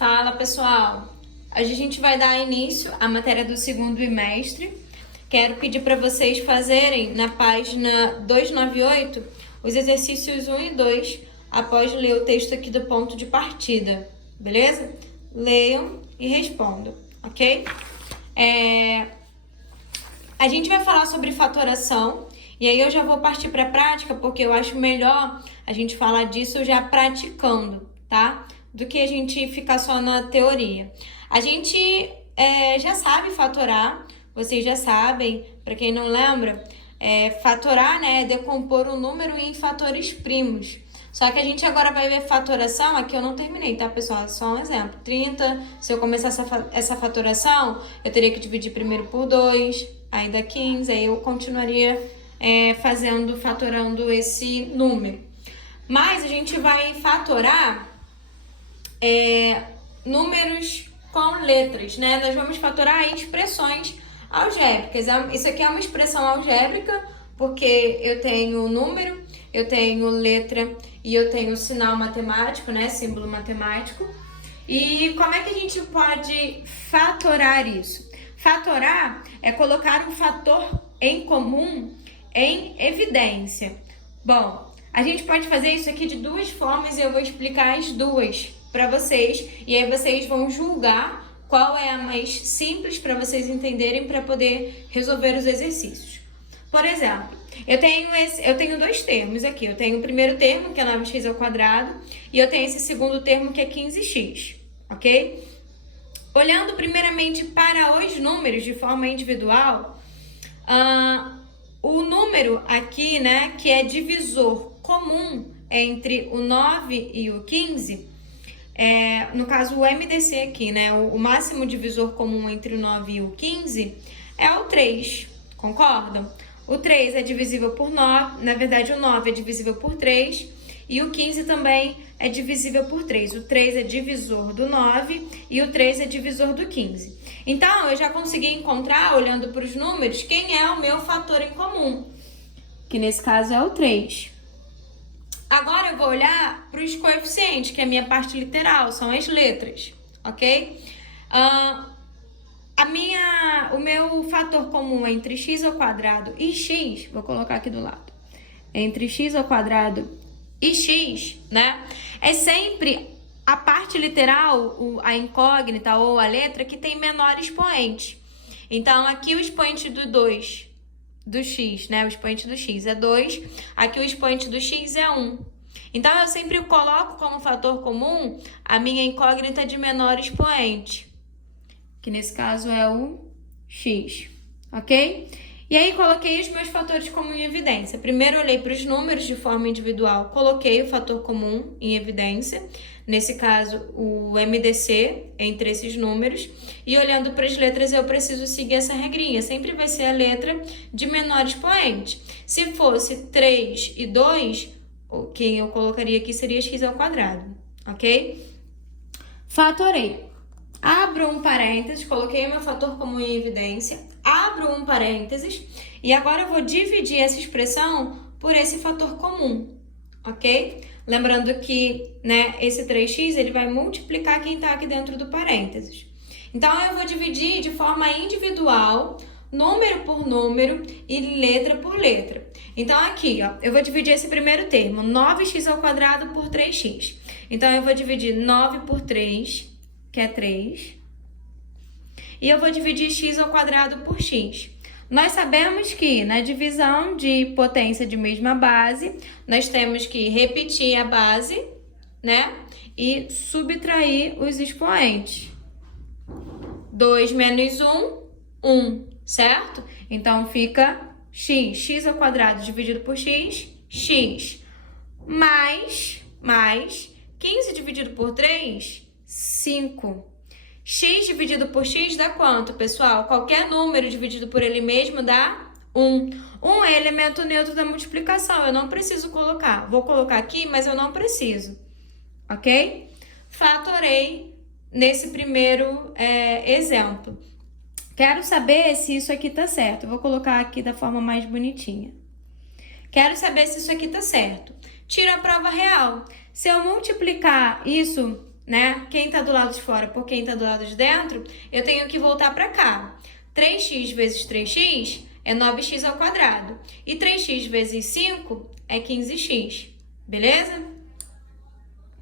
Fala, pessoal! Hoje a gente vai dar início à matéria do segundo bimestre. Quero pedir para vocês fazerem na página 298 os exercícios 1 e 2 após ler o texto aqui do ponto de partida, beleza? Leiam e respondam, ok? A gente vai falar sobre fatoração e aí eu já vou partir para a prática porque eu acho melhor a gente falar disso já praticando, tá? Do que a gente ficar só na teoria. A gente já sabe fatorar, vocês já sabem, para quem não lembra, fatorar, né, é decompor um número em fatores primos. Só que a gente agora vai ver fatoração, aqui eu não terminei, tá, pessoal? Só um exemplo. 30, se eu começar essa fatoração, eu teria que dividir primeiro por 2, aí dá 15, aí eu continuaria fatorando esse número. Mas a gente vai fatorar números com letras, né? Nós vamos fatorar expressões algébricas. Isso aqui é uma expressão algébrica, porque eu tenho número, eu tenho letra e eu tenho sinal matemático, né? Símbolo matemático. E como é que a gente pode fatorar isso? Fatorar é colocar um fator em comum em evidência. Bom, a gente pode fazer isso aqui de duas formas e eu vou explicar as duas para vocês, e aí vocês vão julgar qual é a mais simples para vocês entenderem para poder resolver os exercícios. Por exemplo, eu tenho dois termos aqui. Eu tenho o primeiro termo, que é 9x², e eu tenho esse segundo termo, que é 15x, ok? Olhando primeiramente para os números de forma individual, o número aqui, né, que é divisor comum entre o 9 e o 15, no caso o MDC aqui, né, o máximo divisor comum entre o 9 e o 15 é o 3, concordam? O 3 é divisível por 9, na verdade o 9 é divisível por 3 e o 15 também é divisível por 3. O 3 é divisor do 9 e o 3 é divisor do 15. Então, eu já consegui encontrar, olhando para os números, quem é o meu fator em comum, que nesse caso é o 3. Agora eu vou olhar para os coeficientes, que é a minha parte literal, são as letras, ok? O meu fator comum entre x² e x, vou colocar aqui do lado, entre x² e x, né? É sempre a parte literal, a incógnita ou a letra que tem menor expoente. Então, aqui o expoente do 2 do x, né? O expoente do x é 2, aqui o expoente do x é 1. Então, eu sempre coloco como fator comum a minha incógnita de menor expoente, que nesse caso é o x, ok? E aí, coloquei os meus fatores comuns em evidência. Primeiro, olhei para os números de forma individual, coloquei o fator comum em evidência, nesse caso, o MDC entre esses números. E olhando para as letras, eu preciso seguir essa regrinha. Sempre vai ser a letra de menor expoente. Se fosse 3 e 2, quem eu colocaria aqui seria x², ok? Fatorei. Abro um parênteses, coloquei o meu fator comum em evidência, abro um parênteses e agora eu vou dividir essa expressão por esse fator comum, ok? Lembrando que, né, esse 3x ele vai multiplicar quem está aqui dentro do parênteses. Então, eu vou dividir de forma individual, número por número e letra por letra. Então, aqui, ó, eu vou dividir esse primeiro termo, 9x² por 3x. Então, eu vou dividir 9 por 3, que é 3. E eu vou dividir x² por x. Nós sabemos que na divisão de potência de mesma base, nós temos que repetir a base, né? E subtrair os expoentes. 2 menos 1, 1, certo? Então, fica x² dividido por x, x. Mais 15 dividido por 3, 5. X dividido por x dá quanto, pessoal? Qualquer número dividido por ele mesmo dá 1. 1 é elemento neutro da multiplicação, eu não preciso colocar. Vou colocar aqui, mas eu não preciso, ok? Fatorei nesse primeiro exemplo. Quero saber se isso aqui tá certo. Eu vou colocar aqui da forma mais bonitinha. Quero saber se isso aqui tá certo. Tiro a prova real. Se eu multiplicar isso né? Quem tá do lado de fora por quem tá do lado de dentro, eu tenho que voltar para cá. 3x vezes 3x é 9x ao quadrado. E 3x vezes 5 é 15x. Beleza?